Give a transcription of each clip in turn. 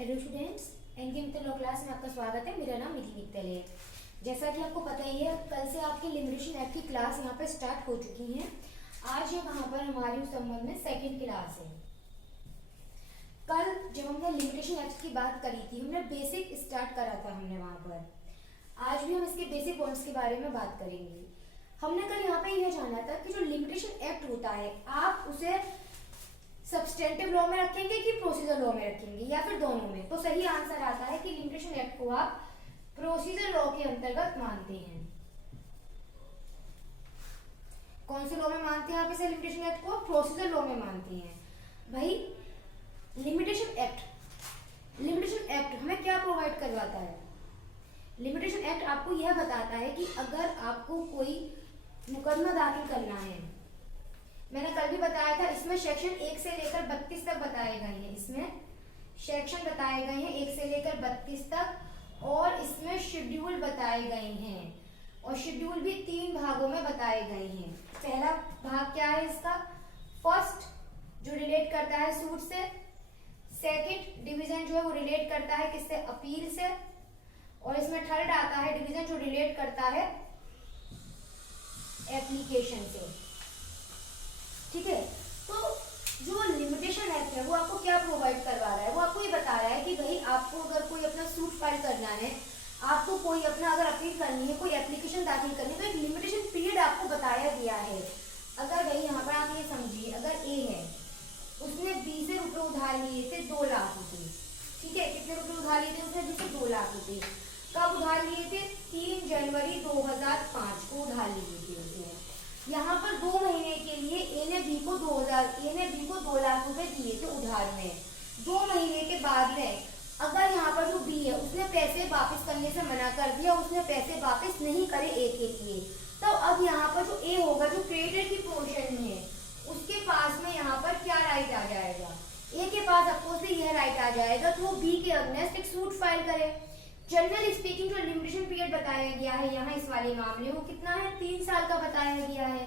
Hello students, NK Mittal law class में आपका स्वागत है। मेरा नाम निधि मित्तल है। जैसा कि आपको पता ही है, कल से आपकी लिमिटेशन एक्ट की क्लास यहाँ पर स्टार्ट हो चुकी है। आज यहाँ पर हमारी उस संबंध में सेकंड क्लास है। कल जब हमने लिमिटेशन एक्ट की बात करी थी, हमने बेसिक स्टार्ट करा था हमने वहाँ पर। आज भी हम इसके बेसिक पॉइंट्स के बारे में बात करेंगे। हमने कल यहाँ पे यह जाना था कि जो लिमिटेशन एक्ट होता है, आप उसे सब्सटेंटिव लॉ में रखेंगे कि प्रोसीजर लॉ में रखेंगे या फिर दोनों में। तो सही आंसर आता है कि लिमिटेशन एक्ट को आप प्रोसीजर लॉ के अंतर्गत मानते हैं। कौन से लॉ में मानते हैं आप इसे? लिमिटेशन एक्ट को प्रोसीजर लॉ में मानते हैं। भाई लिमिटेशन एक्ट हमें क्या प्रोवाइड करवाता है? लिमिटेशन एक्ट आपको यह बताता है कि अगर आपको कोई मुकदमा दाखिल करना है, मैंने कल भी बताया था, इसमें सेक्शन 1 से लेकर 32 तक बताए गए हैं। इसमें सेक्शन बताए गए हैं 1 से लेकर 32 तक, और इसमें शेड्यूल बताए गए हैं, और शेड्यूल भी 3 भागों में बताए गए हैं। पहला भाग क्या है इसका? फर्स्ट, जो रिलेट करता है सूट से। सेकंड डिवीजन जो है वो रिलेट करता है किससे? अपील से। और इसमें थर्ड आता है डिवीजन जो रिलेट करता है एप्लीकेशन से। ठीक है, तो जो लिमिटेशन एक्ट है वो आपको क्या प्रोवाइड करवा रहा है? वो आपको ये बता रहा है कि भाई आपको अगर कोई अपना सूट फाइल करना है, आपको कोई अपना अगर अपील करनी है, कोई एप्लीकेशन दाखिल करनी है, तो एक लिमिटेशन पीरियड आपको बताया गया है। अगर भाई यहाँ पर आप ये समझिए, अगर ए है, उसने बी से रुपये उधार लिए थे 2 लाख रुपए। ठीक है, कितने रुपए उधार लिए थे उसने? बी से 2 लाख रुपए। कब उधार लिए थे? 3 जनवरी 2005 को उधार लिए थे उसने। यहाँ पर 2 महीने के लिए ए ने बी को 2 लाख रुपए दिए थे उधार में। 2 महीने के बाद में अगर यहाँ पर जो बी है उसने पैसे वापस करने से मना कर दिया, उसने पैसे वापस नहीं करे ए के लिए, तो अब यहाँ पर जो ए होगा, जो क्रेडिटर की पोर्शन में है, उसके पास में यहाँ पर क्या राइट आ जाएगा? ए के पास अपोज यह राइट आ जाएगा कि वो बी के अगेंस्ट एक सूट फाइल करे। जनरल स्पीकिंग जो लिमिटेशन पीरियड बताया गया है यहाँ इस वाले मामले वो कितना है? 3 साल का बताया गया है।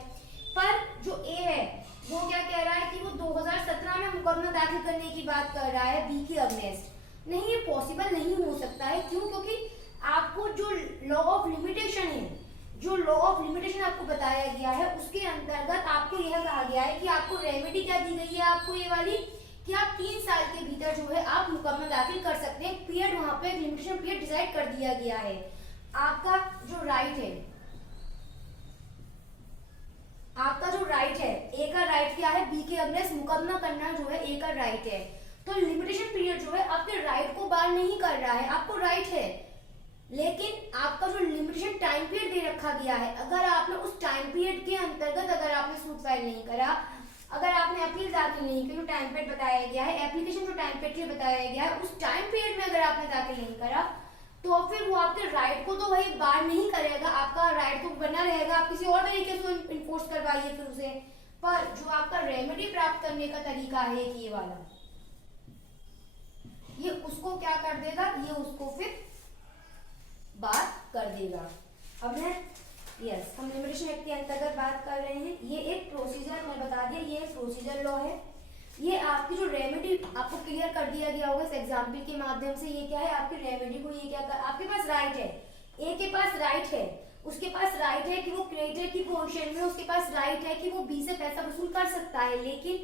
पर जो ए है वो क्या कह रहा है कि वो 2017 में मुकदमा दाखिल करने की बात कर रहा है बी के अगेंस्ट। नहीं, ये पॉसिबल नहीं हो सकता है। क्यों? क्योंकि आपको जो लॉ ऑफ लिमिटेशन है, जो लॉ ऑफ लिमिटेशन आपको बताया गया है, उसके अंतर्गत आपको यह कहा गया है कि आपको रेमेडी क्या दी गई है आपको ये वाली, कि आप 3 साल के भीतर जो है आप मुकदमा दाखिल कर सकते हैं। पीरियड वहां पे लिमिटेशन पीरियड डिसाइड कर दिया गया है। आपका जो राइट है, ए का राइट क्या है? बी के अगेंस्ट मुकदमा करना जो है ए का राइट है। तो लिमिटेशन पीरियड जो है आपके राइट को बार नहीं कर रहा है, आपको राइट है, लेकिन आपका जो लिमिटेशन टाइम पीरियड दे रखा गया है, अगर आपने उस टाइम पीरियड के अंतर्गत अगर आपने सूट फाइल नहीं करा, अगर आपने अपील दाखिल नहीं की, जो टाइम पीरियड बताया गया है, एप्लीकेशन जो टाइम पीरियड बताया गया है, उस टाइम पीरियड में अगर आपने दाखिल नहीं करा, तो फिर वो आपके राइट को तो वही बार नहीं करेगा, आपका राइट तो बना रहेगा। आप किसी और तरीके से इन्फोर्स करवाइए फिर उसे, पर जो आपका रेमेडी प्राप्त करने का तरीका है ये वाला, ये उसको क्या कर देगा? ये उसको फिर बात कर देगा। अब हम लिमिटेशन एक्ट के अंतर्गत बात कर रहे हैं। ये एक प्रोसीजर, मैं बता दिया, ये एक प्रोसीजर लॉ है। ये आपकी जो रेमेडी आपको क्लियर कर दिया गया होगा इस एग्जाम्पल के माध्यम से। ये क्या है? आपकी रेमेडी को ये क्या कर, आपके पास राइट है, ए के पास राइट है, उसके पास राइट है कि वो क्रेडिटर की पोजीशन में, उसके पास राइट है कि वो बी से पैसा वसूल कर सकता है, लेकिन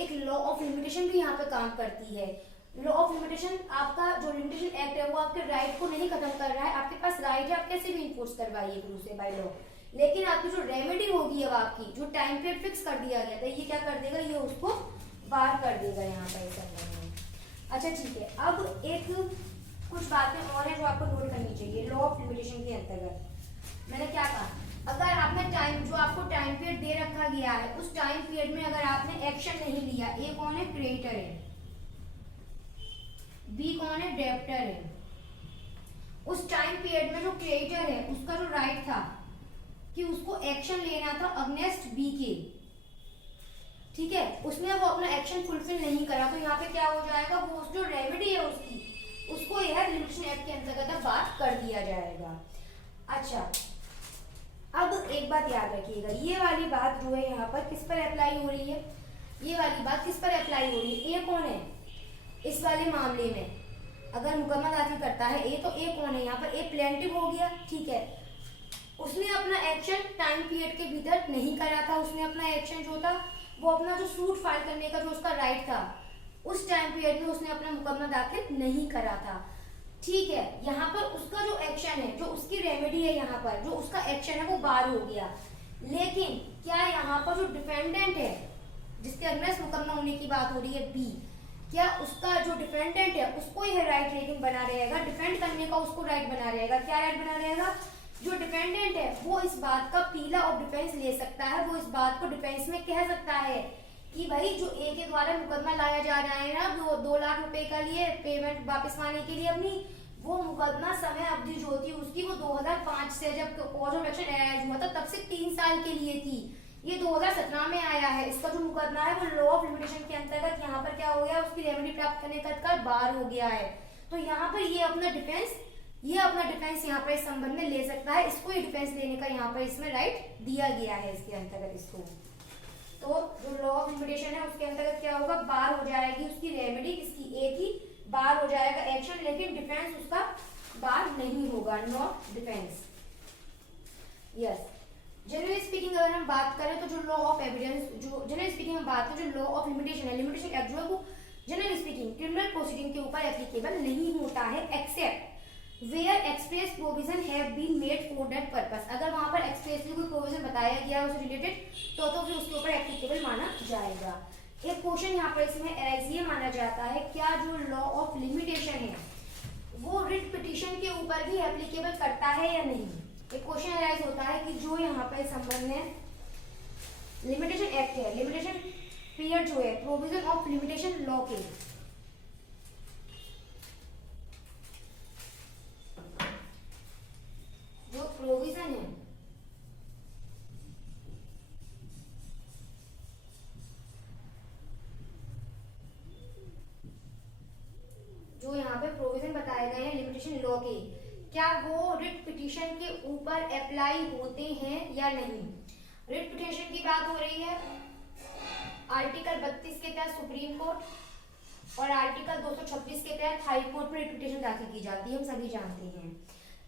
एक लॉ ऑफ लिमिटेशन भी यहाँ पे काम करती है। लॉ ऑफ लिमिटेशन, आपका जो लिमिटेशन एक्ट है वो आपके राइट को नहीं खत्म कर रहा है। आपके पास राइट है, आप कैसे भी इन्फोर्स करवाइए फिर उसे बाय लॉ, लेकिन आपकी जो रेमेडी होगी, अब आपकी जो टाइम पीरियड फिक्स कर दिया गया था, ये क्या कर देगा? ये उसको बार कर देगा यहाँ पर इस संबंध में। अच्छा ठीक है, अब एक कुछ बातें और है जो आपको नोट करनी चाहिए लॉ ऑफ लिमिटेशन के अंतर्गत। मैंने क्या कहा? अगर आपने टाइम, जो आपको टाइम पीरियड दे रखा गया है, उस टाइम पीरियड में अगर आपने एक्शन नहीं लिया, ए कौन है? क्रेडिटर है, बी कौन है? डेब्टर है। उस टाइम पीरियड में जो क्रेडिटर है उसका जो राइट था कि उसको एक्शन लेना था अगेंस्ट बी के, ठीक है, उसने वो अपना एक्शन फुलफिल नहीं करा, तो यहाँ पे क्या हो जाएगा? वो जो रेमेडी है उसकी, उसको यह लिमिटेशन एक्ट के अंतर्गत बात कर दिया जाएगा। अच्छा, अब एक बात याद रखिएगा, ये वाली बात जो है यहाँ पर किस पर अप्लाई हो रही है? ये वाली बात किस पर अप्लाई हो रही है? ए कौन है इस वाले मामले में? अगर मुकदमा दाखिल करता है ए, तो ए कौन है यहाँ पर? ए प्लेंटिव हो गया, ठीक है। उसने अपना एक्शन टाइम पीरियड के भीतर नहीं करा था, उसने अपना एक्शन जो था वो अपना जो सूट फाइल करने का जो उसका राइट था उस टाइम पीरियड में उसने अपना मुकदमा दाखिल नहीं करा था, ठीक है। यहाँ पर उसका जो एक्शन है, जो उसकी रेमेडी है, यहाँ पर जो उसका एक्शन है वो बार हो गया। लेकिन क्या यहाँ पर जो डिफेंडेंट है जिसके अगेंस्ट मुकदमा होने की बात हो रही है बी, क्या उसका जो डिफेंडेंट है उसको यह राइट लेकिन बना रहेगा, डिफेंड करने का उसको राइट बना रहेगा। क्या राइट बना रहेगा? जो डिफेंडेंट है वो इस बात का पीला ऑफ डिफेंस ले सकता है, वो इस बात को डिफेंस में कह सकता है कि भाई जो ए के द्वारा मुकदमा लाया जा रहा है ना, वो 2 लाख रुपए का लिए पेमेंट वापस पाने के लिए अपनी, वो मुकदमा समय अवधि जो थी उसकी वो 2005 से जब कॉज ऑफ एक्शन अराइज हुआ था तब से 3 साल के लिए थी। ये 2017 में आया है। इसका जो मुकदमा है वो लॉ ऑफ लिमिटेशन के अंतर्गत यहाँ पर क्या हो गया, उसकी रेमेडी प्राप्त करने का अधिकार बार हो गया है। तो यहाँ पर ये अपना डिफेंस यहाँ पर इस संबंध में ले सकता है, इसको ये डिफेंस लेने का यहाँ पर इसमें राइट दिया गया है इसके अंतर्गत इसको। तो जो लॉ ऑफ लिमिटेशन है उसके अंतर्गत क्या होगा, बार हो जाएगी उसकी रेमेडी, इसकी ए की बार हो जाएगा एक्शन, लेकिन डिफेंस उसका बार नहीं होगा, not defence. Yes, generally speaking अगर हम बात करें तो जो लॉ ऑफ एविडेंस, जो जनरली स्पीकिंग हम बात करें जो लॉ ऑफ लिमिटेशन है, लिमिटेशन एक्ट जो है वो जनरली स्पीकिंग क्रिमिनल प्रोसीडिंग के ऊपर एप्लीकेबल नहीं होता है except where express provision have been made for that purpose. अगर वहां पर एक्सप्रेसली कोई प्रोविजन बताया गया है उससे रिलेटेड तो फिर उसके ऊपर एप्लीकेबल माना जाएगा। एक क्वेश्चन यहाँ पर इसमें एज ये माना जाता है, क्या जो लॉ ऑफ लिमिटेशन है वो रिट पिटीशन के ऊपर भी एप्लीकेबल करता है या नहीं। एक क्वेश्चन अराइज होता है कि जो यहाँ पर संबंध में लिमिटेशन एक्ट है, लिमिटेशन पीरियड जो है, प्रोविजन ऑफ लिमिटेशन लॉ के जो प्रोविजन है जो यहाँ पे प्रोविजन बताए गए हैं लिमिटेशन लॉ के, क्या वो रिट पिटीशन के ऊपर अप्लाई होते हैं या नहीं। रिट पिटीशन की बात हो रही है आर्टिकल 32 के तहत सुप्रीम कोर्ट और आर्टिकल 226 के तहत हाई कोर्ट में रिट पिटीशन दाखिल की जाती है, हम सभी जानते हैं।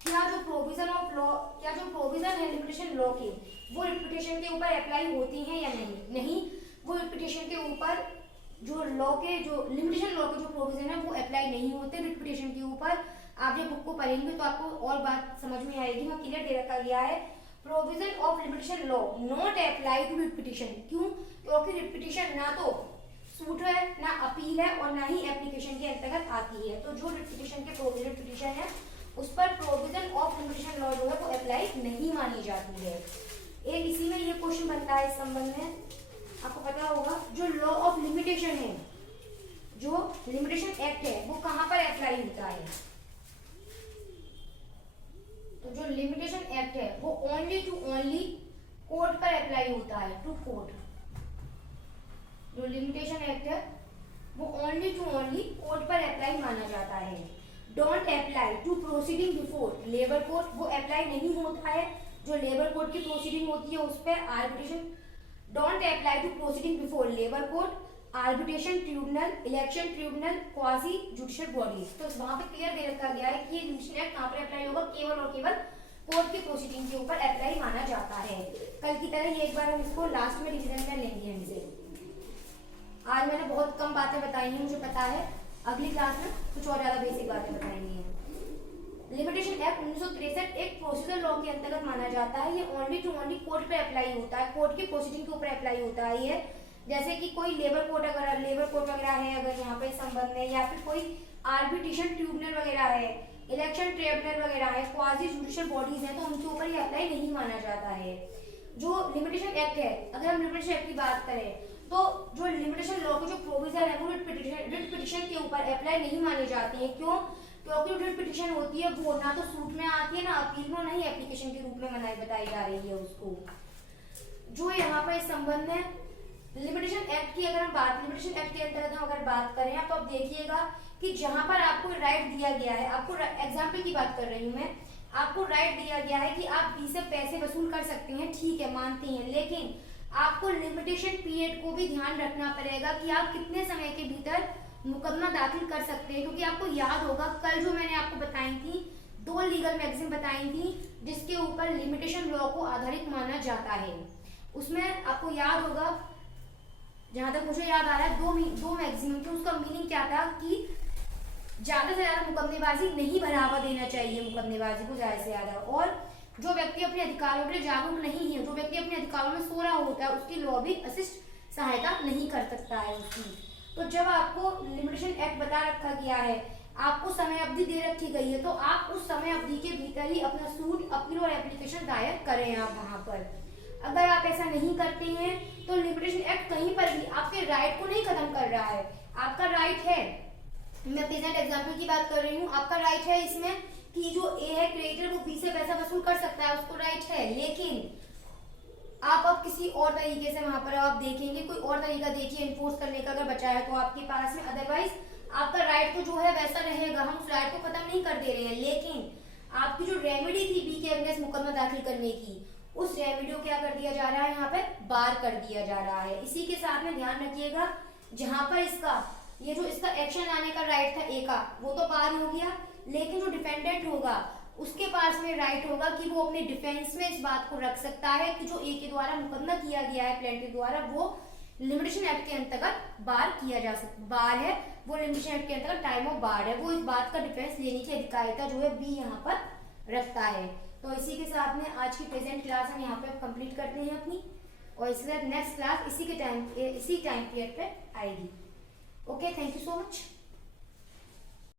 क्या जो प्रोविजन ऑफ लॉ, क्या जो प्रोविजन है लिमिटेशन लॉ के वो रिट पिटीशन के ऊपर अप्लाई होती हैं या नहीं। नहीं, वो रिट पिटीशन के ऊपर जो लॉ के जो लिमिटेशन लॉ के जो प्रोविजन है वो अप्लाई नहीं होते रिट पिटीशन के ऊपर। आप जब बुक को पढ़ेंगे तो आपको और बात समझ में आएगी। वहाँ क्लियर दे रखा गया है provision of limitation law not apply to writ petition. क्यों? क्योंकि रिट पिटीशन ना तो सूट है, ना अपील है और ना ही एप्लीकेशन के अंतर्गत आती है। तो जो रिट पिटीशन के प्रोविजन पिटीशन है उस पर प्रोविजन ऑफ लिमिटेशन लॉ जो है वो अप्लाई नहीं मानी जाती है। एक इसी में ये क्वेश्चन बनता है इस संबंध में, आपको पता होगा जो लॉ ऑफ लिमिटेशन है, जो लिमिटेशन एक्ट है वो कहाँ पर अप्लाई होता है। तो जो लिमिटेशन एक्ट है वो ओनली टू ओनली कोर्ट पर अप्लाई होता है, टू कोर्ट। जो लिमिटेशन एक्ट है वो ओनली टू ओनली कोर्ट पर अप्लाई माना जाता है। Don't apply to proceeding before labour court, वो अप्लाई नहीं होता है जो लेबर कोर्ट की प्रोसीडिंग होती है उस पर arbitration. Don't apply to proceeding before labour court, arbitration tribunal, election tribunal, quasi judicial bodies. तो वहां पे क्लियर दे रखा गया है कि ये लिमिटेशन एक्ट कहां पर अप्लाई होगा, केवल और केवल कोर्ट की प्रोसीडिंग के ऊपर अप्लाई माना जाता है। कल की तरह ये एक बार हम इसको लास्ट में रिवीजन कर लेंगे हमसे। आज मैंने बहुत कम बातें बताई हैं, मुझे पता है अगली क्लास में कुछ और ज्यादा बेसिक बातें बताएंगी हैं। लिमिटेशन एक्ट 1963 एक प्रोसीजर लॉ के अंतर्गत माना जाता है। ये ओनली टू ओनली कोर्ट पे अप्लाई होता है, कोर्ट की प्रोसीडिंग के ऊपर अप्लाई होता है ये। जैसे कि कोई लेबर कोर्ट वगैरह है अगर यहाँ पे संबंध है, या फिर कोई आर्बिट्रेशन ट्रिब्यूनल वगैरह है, इलेक्शन ट्रिब्यूनल वगैरह है, क्वासी जुडिशियल बॉडीज है, तो उनके ऊपर ये अप्लाई नहीं माना जाता है। जो लिमिटेशन एक्ट है, अगर हम लिमिटेशन एक्ट की बात करें तो जो लिमिटेशन लॉ के जो प्रोविजन है वो रिट पिटीशन के ऊपर अप्लाई नहीं माने जाते हैं। क्यों? क्योंकि रिट पिटीशन होती है वो ना तो सूट में आती है, ना अपील में, ना ही एप्लीकेशन के रूप में बताई जा रही है उसको। जो यहाँ पर इस संबंध में लिमिटेशन एक्ट की अगर हम बात, लिमिटेशन एक्ट के अंतर्गत हम अगर बात करें तो आप देखिएगा कि जहां पर आपको राइट दिया गया है, आपको एग्जाम्पल की बात कर रही हूँ मैं, आपको राइट दिया गया है कि आप बी से पैसे वसूल कर सकते हैं, ठीक है मानते हैं, लेकिन आपको लिमिटेशन पीरियड को भी ध्यान रखना पड़ेगा कि आप कितने समय के भीतर मुकदमा दाखिल कर सकते हैं, क्योंकि आपको याद होगा कल जो मैंने आपको बताई थी 2 लीगल मैगजीन बताई थी जिसके ऊपर लिमिटेशन लॉ को आधारित माना जाता है। उसमें आपको याद होगा, जहां तक मुझे याद आ रहा है, दो मैगजीन थी। उसका मीनिंग क्या था कि ज्यादा से ज्यादा मुकदमेबाजी नहीं बढ़ावा देना चाहिए, मुकदमेबाजी को ज्यादा से ज्यादा। और जो व्यक्ति अपने अधिकारों के लिए जागरूक नहीं है, जो व्यक्ति अपने अधिकारों में सो रहा होता है, उसकी लॉबिंग असिस्ट सहायता नहीं कर सकता है उसकी। तो जब आपको लिमिटेशन एक्ट बता रखा गया है, आपको समय अवधि दे रखी गई है, तो आप उस समय अवधि के भीतर ही अपना सूट, अपील और एप्लीकेशन दायर करें आप वहां पर। अगर आप ऐसा नहीं करते हैं तो लिमिटेशन एक्ट कहीं पर भी आपके राइट को नहीं खत्म कर रहा है। आपका राइट है, मैं प्रेजेंट एग्जांपल की बात कर रही हूँ, आपका राइट है इसमें कि जो ए है क्रेडिटर वो बी से पैसा वसूल कर सकता है, उसको राइट है। लेकिन आप अब किसी और तरीके से वहां पर आप देखेंगे, कोई और तरीका देखिए इन्फोर्स करने का अगर बचा है तो आपके पास में। अदरवाइज आपका राइट तो जो है वैसा रहेगा, हम उस राइट को खत्म नहीं कर दे रहे हैं। लेकिन आपकी जो रेमेडी थी बी के अगेंस्ट मुकदमा दाखिल करने की, उस रेमेडी को क्या कर दिया जा रहा है, यहाँ पे बार कर दिया जा रहा है। इसी के साथ में ध्यान रखिएगा, जहां पर इसका ये जो इसका एक्शन आने का राइट था ए का, वो तो बार हो गया। लेकिन जो डिफेंडेंट होगा उसके पास में राइट होगा कि वो अपने डिफेंस में इस बात को रख सकता है कि जो ए के द्वारा मुकदमा किया गया है प्लेंटिफ द्वारा, वो लिमिटेशन एक्ट के अंतर्गत बार किया जा सकता, बार है वो लिमिटेशन एक्ट के अंतर्गत टाइम ऑफ बार है, वो इस बात का डिफेंस लेने की अधिकारिता जो है बी यहाँ पर रखता है। तो इसी के साथ में आज की प्रेजेंट क्लास हम यहाँ पे कंप्लीट करते हैं अपनी, और इसके बाद नेक्स्ट क्लास इसी टाइम पीरियड पे आएगी। Okay, thank you so much.